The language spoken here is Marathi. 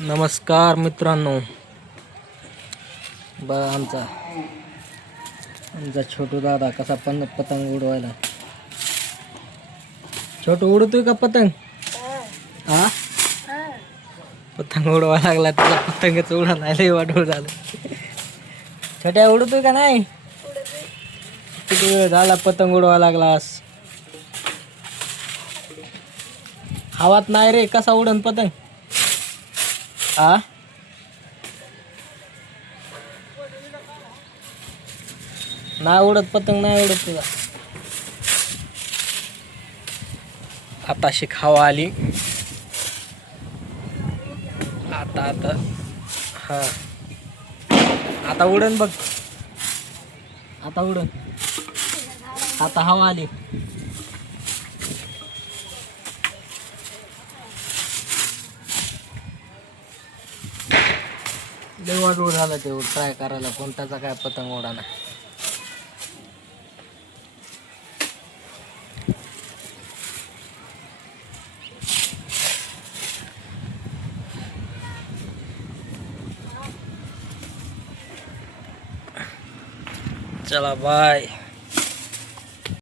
नमस्कार मित्रांनो, आमचा छोटू दादा कसा पतंग उडवायला. छोटू उडतोय का पतंग? हा, पतंग उडवा लागला. त्याला पतंगच उडा नाही वाटून झालं. छोट्या उडतोय का नाही? किती वेळ झाला पतंग उडवा लागलास? हवात नाही रे, कसा उडन पतंग? हा, नाही उडत पतंग, नाही उडत तुला. आता हवा आली. आता हा, आता उडन बघ. आता उडन. आता हवा आली. लय वाढवून झालं ते ट्राय करायला, पण त्याचा काय पतंग उडाना. चला बाय.